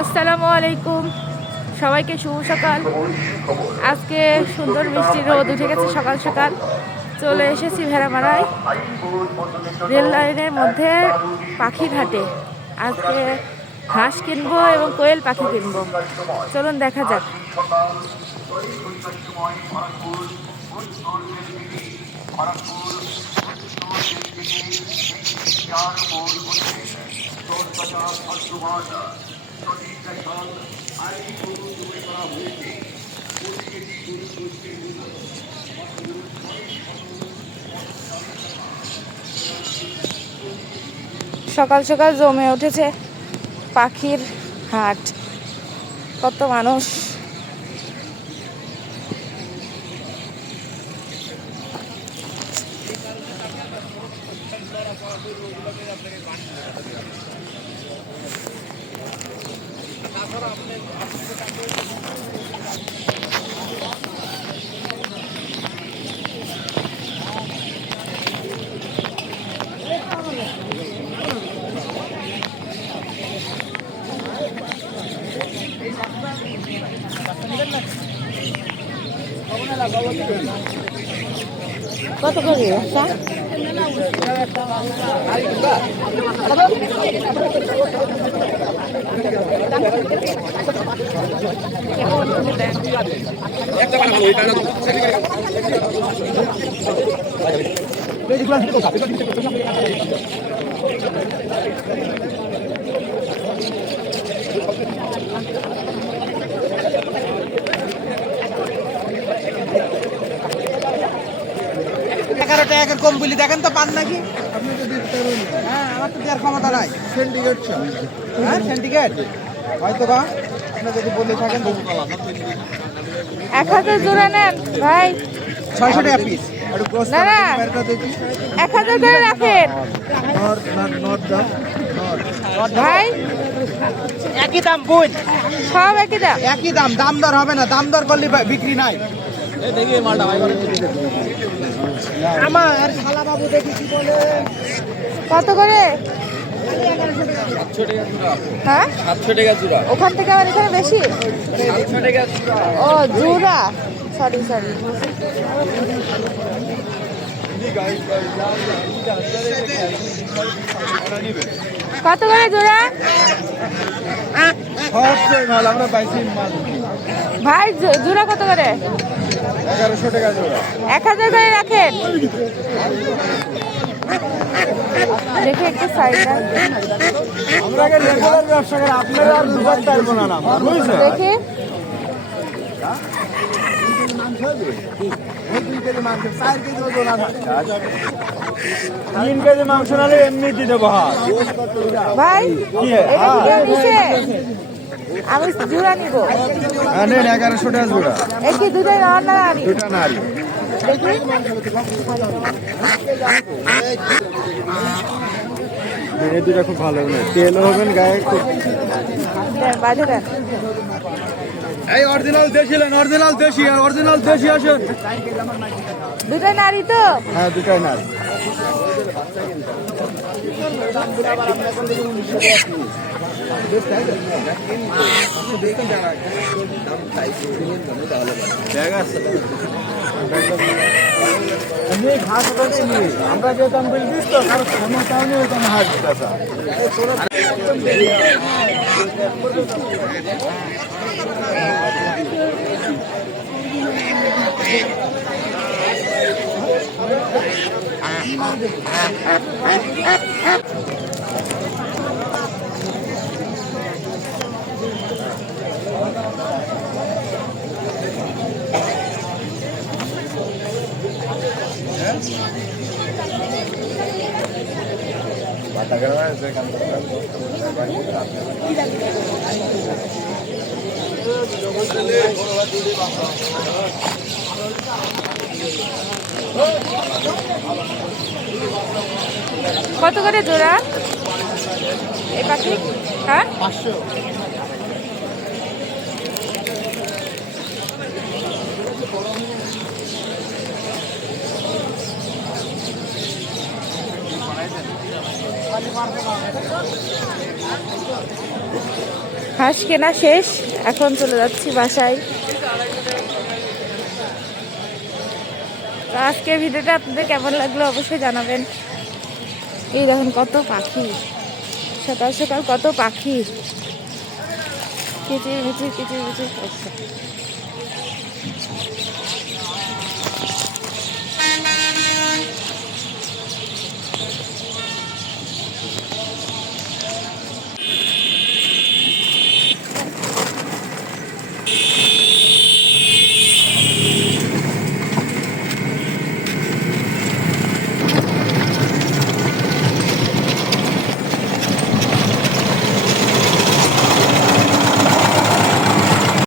আসসালামু আলাইকুম, সবাইকে শুভ সকাল। আজকে সুন্দর মিষ্টি রোদ উঠে গেছে সকাল সকাল। চলে এসেছি ভেড়ামারায়, রেল লাইনের মধ্যে পাখি ঘাটে। আজকে হাঁস কিনবো এবং কোয়েল পাখি কিনবো। চলুন দেখা যাক। সকাল সকাল জমে উঠেছে পাখির হাট, কত মানুষ। কত করে টাকা কম বলি দেখেন তো পান নাকি? হ্যাঁ, আমার তো দেওয়ার ক্ষমতা নাই। সিন্ডিকেট, হ্যাঁ সিন্ডিকেট হয়তো বা আপনি যদি বলে থাকেন 1000 জোড়া নেন ভাই, 600 টাকা পিস। না না 1000 করে রাখেন ভাই। একই দাম বোন, সব একই দাম। একই দাম, দাম দর হবে না। দাম দর করলে বিক্রি নাই। আমার শালা বাবু দেখি কি বলে, কত করে? হ্যাঁ 700 টাকা জোড়া। ওখান থেকে আবার এখানে বেশি। 700 টাকা জোড়া। ও জোড়া, সরি সরি। কত করে জোড়া আমরা পাইছি ভাই? জোড়া কত করে? 1100 টাকা জোড়া। 1000 করে রাখেন। দেখে একটু সাইডটা আমরা রেগুলার ব্যবসা করি, আপনারা আর দুবার পারবো না না, বুঝছেন? দেখে। 2 কেজি মাংস, 4 কেজি ওজন আছে, 3 কেজি মাংস নালে এমনি দিতে বহার ভাই কি? এটা কি কেউ নিছে? আমি জোড়া নিব। নেন 1100 টাকা জোড়া। এই কি দুটাই নর না নারী? দুটা নারী। দেখি এই দুটা খুব ভালো হবে, তেলও হবেন গায়ে খুব। দেন, বাঁধে দেন। এই অরিজিনাল দেশি লেন, অরিজিনাল দেশি, আর অরিজিনাল দেশি আসেন। দুটাই নারী তো? হ্যাঁ দুটাই নারী। আমরা যে দাম বলছিস তো কারো ক্ষমতাও নেই, ওই দামে হাট দিতেছে। কত করে জোড়া এই পাখি? হ্যাঁ 500। হাঁস কেনা শেষ, এখন চলে যাচ্ছি বাসায়। তো আজকে ভিডিওটা আপনাদের কেমন লাগলো অবশ্যই জানাবেন। এই দেখুন কত পাখি, সকাল সকাল কত পাখি কিচির মিচির করছে।